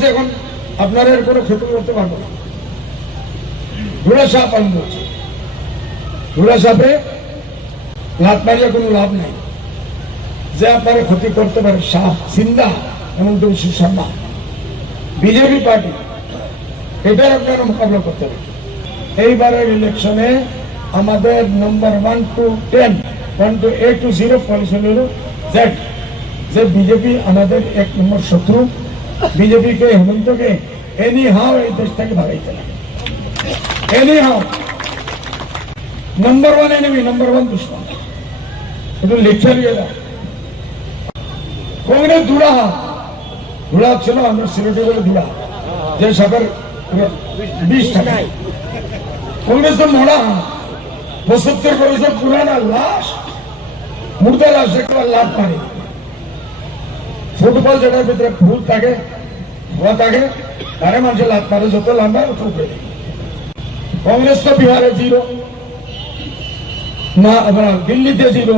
কংগ্রেস এখন আপনারা এর কোনো ক্ষতি করতে পারবো না। ঘোড়া সাপ আমি বলছি, ঘোড়া সাপে লাত মারিয়ে কোনো লাভ নাই, যে আপনারা ক্ষতি করতে পারে সাপ সিন্দা এবং সুশর্মা বিজেপি পার্টি, এটার আপনারা মোকাবিলা করতে হবে। এইবারের ইলেকশনে আমাদের নম্বর 1 to 10, 1 to A to 0 policy হল জেড, যে বিজেপি আমাদের 1 নম্বর শত্রু। বিজেপিকে হেমন্তকে এনি হাও এই দেশ থেকে ভাগাইতে লাগে, এনি হাও। নম্বর 1 এনিমি, নম্বর 1 দুশ্মন, একটু লিখে নিয়ে যাও। কংগ্রেস ধুলা হাত, ধুলা ছিল আমরা সিলেটে বলে ধুলা, যে সাপের 20 টাকা। কংগ্রেস তো মরা হাত, 75 বছর পুরানা লাশ, মুর্দা লাশ একবার লাভ পারে। ফুটবল যেটার ভিতরে ফুল থাকে, ধোয়া থাকে, তারে মানুষের লাভ পারে, যত লম্বা অত উপরে। কংগ্রেস তো বিহারে 0, দিল্লিতে 0,